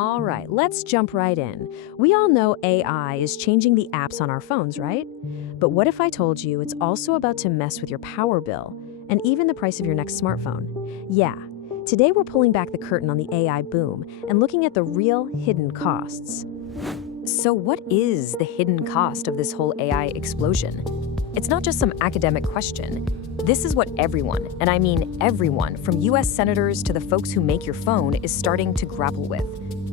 All right, let's jump right in. We all know AI is changing the apps on our phones, right? But what if I told you it's also about to mess with your power bill and even the price of your next smartphone? Yeah, today we're pulling back the curtain on the AI boom and looking at the real hidden costs. So what is the hidden cost of this whole AI explosion? It's not just some academic question. This is what everyone, and I mean everyone, from US senators to the folks who make your phone, is starting to grapple with.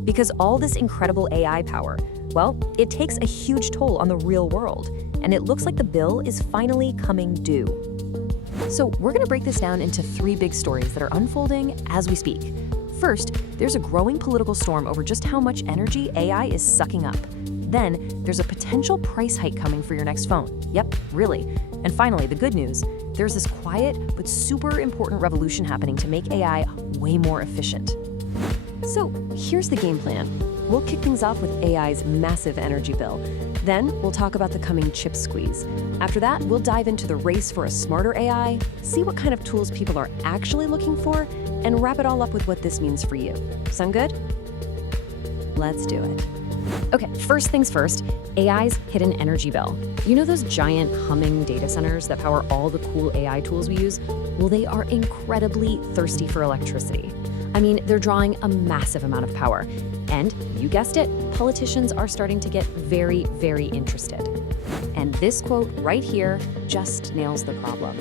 Because all this incredible AI power, well, it takes a huge toll on the real world, and it looks like the bill is finally coming due. So we're gonna break this down into three big stories that are unfolding as we speak. First, there's a growing political storm over just how much energy AI is sucking up. Then, there's a potential price hike coming for your next phone. Yep, really. And finally, the good news, there's this quiet but super important revolution happening to make AI way more efficient. So here's the game plan. We'll kick things off with AI's massive energy bill. Then we'll talk about the coming chip squeeze. After that, we'll dive into the race for a smarter AI, see what kind of tools people are actually looking for, and wrap it all up with what this means for you. Sound good? Let's do it. Okay, first things first, AI's hidden energy bill. You know those giant humming data centers that power all the cool AI tools we use? Well, they are incredibly thirsty for electricity. I mean, they're drawing a massive amount of power. And you guessed it, politicians are starting to get very, very interested. And this quote right here just nails the problem.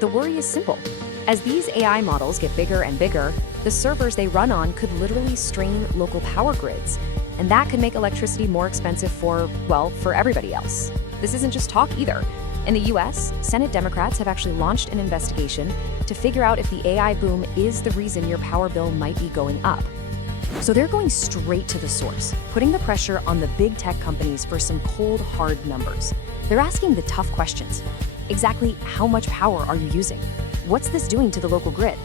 The worry is simple. As these AI models get bigger and bigger, the servers they run on could literally strain local power grids. And that could make electricity more expensive for everybody else. This isn't just talk either. In the US, Senate Democrats have actually launched an investigation to figure out if the AI boom is the reason your power bill might be going up. So they're going straight to the source, putting the pressure on the big tech companies for some cold, hard numbers. They're asking the tough questions. Exactly how much power are you using? What's this doing to the local grid?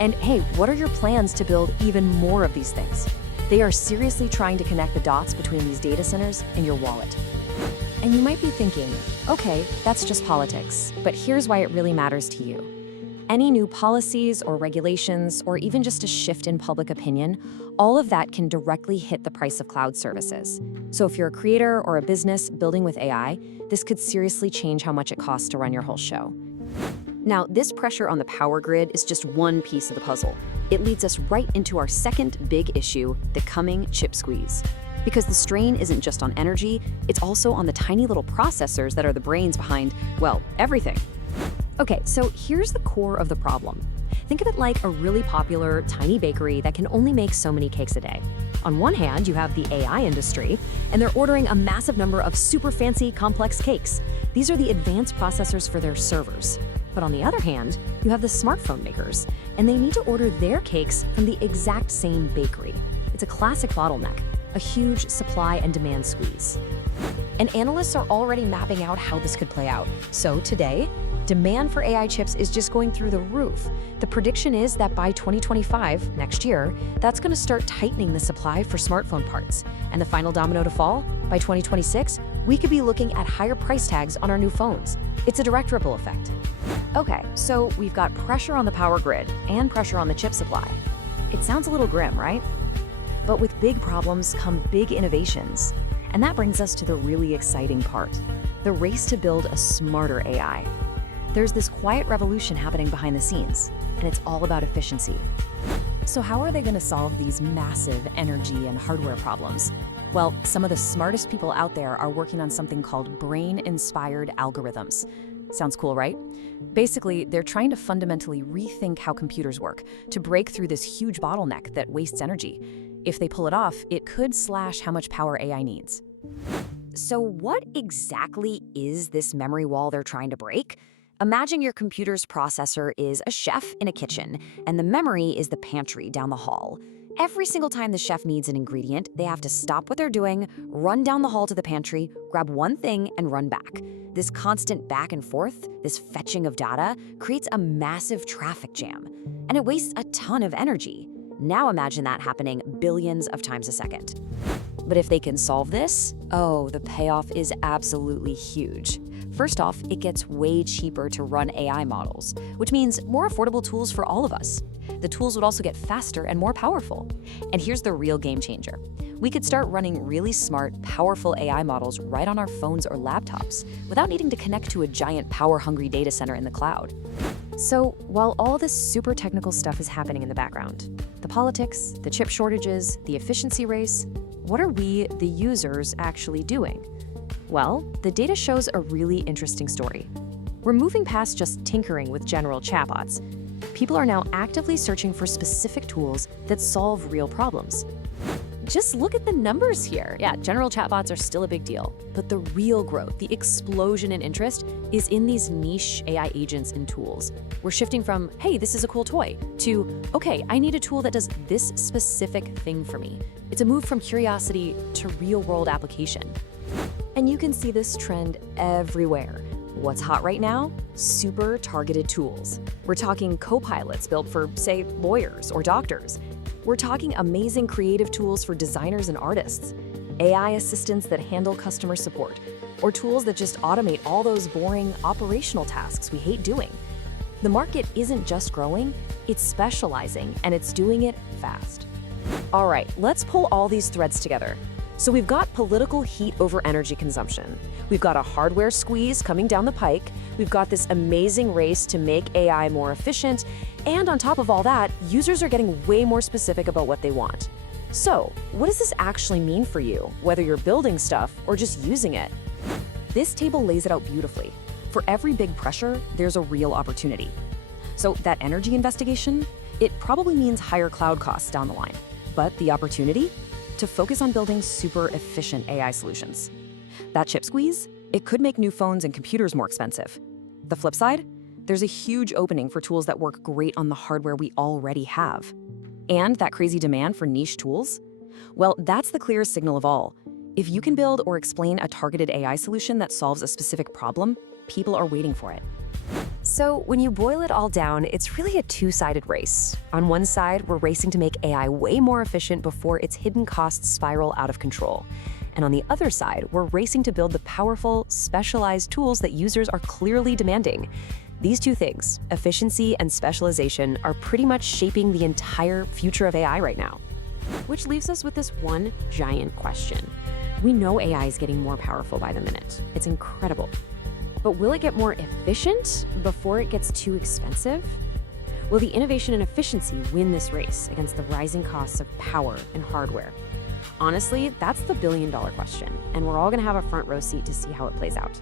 And hey, what are your plans to build even more of these things? They are seriously trying to connect the dots between these data centers and your wallet. And you might be thinking, okay, that's just politics, but here's why it really matters to you. Any new policies or regulations, or even just a shift in public opinion, all of that can directly hit the price of cloud services. So if you're a creator or a business building with AI, this could seriously change how much it costs to run your whole show. Now, this pressure on the power grid is just one piece of the puzzle. It leads us right into our second big issue, the coming chip squeeze. Because the strain isn't just on energy, it's also on the tiny little processors that are the brains behind, well, everything. Okay, so here's the core of the problem. Think of it like a really popular tiny bakery that can only make so many cakes a day. On one hand, you have the AI industry, and they're ordering a massive number of super fancy, complex cakes. These are the advanced processors for their servers. But on the other hand, you have the smartphone makers, and they need to order their cakes from the exact same bakery. It's a classic bottleneck, a huge supply and demand squeeze. And analysts are already mapping out how this could play out. So today, demand for AI chips is just going through the roof. The prediction is that by 2025, next year, that's going to start tightening the supply for smartphone parts. And the final domino to fall, by 2026, we could be looking at higher price tags on our new phones. It's a direct ripple effect. Okay, so we've got pressure on the power grid and pressure on the chip supply. It sounds a little grim, right? But with big problems come big innovations. And that brings us to the really exciting part, the race to build a smarter AI. There's this quiet revolution happening behind the scenes, and it's all about efficiency. So how are they going to solve these massive energy and hardware problems? Well, some of the smartest people out there are working on something called brain-inspired algorithms. Sounds cool, right? Basically, they're trying to fundamentally rethink how computers work to break through this huge bottleneck that wastes energy. If they pull it off, it could slash how much power AI needs. So what exactly is this memory wall they're trying to break? Imagine your computer's processor is a chef in a kitchen, and the memory is the pantry down the hall. Every single time the chef needs an ingredient, they have to stop what they're doing, run down the hall to the pantry, grab one thing, and run back. This constant back and forth, this fetching of data, creates a massive traffic jam, and it wastes a ton of energy. Now imagine that happening billions of times a second. But if they can solve this, oh, the payoff is absolutely huge. First off, it gets way cheaper to run AI models, which means more affordable tools for all of us. the tools would also get faster and more powerful. And here's the real game changer. We could start running really smart, powerful AI models right on our phones or laptops without needing to connect to a giant power-hungry data center in the cloud. So, while all this super technical stuff is happening in the background, the politics, the chip shortages, the efficiency race, what are we, the users, actually doing? Well, the data shows a really interesting story. We're moving past just tinkering with general chatbots. People are now actively searching for specific tools that solve real problems. Just look at the numbers here. Yeah, general chatbots are still a big deal, but the real growth, the explosion in interest, is in these niche AI agents and tools. We're shifting from, hey, this is a cool toy, to, okay, I need a tool that does this specific thing for me. It's a move from curiosity to real-world application. And you can see this trend everywhere. What's hot right now? Super targeted tools. We're talking co-pilots built for, say, lawyers or doctors. We're talking amazing creative tools for designers and artists, AI assistants that handle customer support, or tools that just automate all those boring operational tasks we hate doing. The market isn't just growing, it's specializing, and it's doing it fast. All right, let's pull all these threads together. So we've got political heat over energy consumption. We've got a hardware squeeze coming down the pike. We've got this amazing race to make AI more efficient. And on top of all that, users are getting way more specific about what they want. So, what does this actually mean for you, whether you're building stuff or just using it? This table lays it out beautifully. For every big pressure, there's a real opportunity. So that energy investigation, it probably means higher cloud costs down the line. But the opportunity? To focus on building super efficient AI solutions. That chip squeeze, it could make new phones and computers more expensive. The flip side, there's a huge opening for tools that work great on the hardware we already have. And that crazy demand for niche tools? Well, that's the clearest signal of all. If you can build or explain a targeted AI solution that solves a specific problem, people are waiting for it. So when you boil it all down, it's really a two-sided race. On one side, we're racing to make AI way more efficient before its hidden costs spiral out of control. And on the other side, we're racing to build the powerful, specialized tools that users are clearly demanding. These two things, efficiency and specialization, are pretty much shaping the entire future of AI right now. Which leaves us with this one giant question. We know AI is getting more powerful by the minute. It's incredible. But will it get more efficient before it gets too expensive? Will the innovation and efficiency win this race against the rising costs of power and hardware? Honestly, that's the billion-dollar question, and we're all gonna have a front row seat to see how it plays out.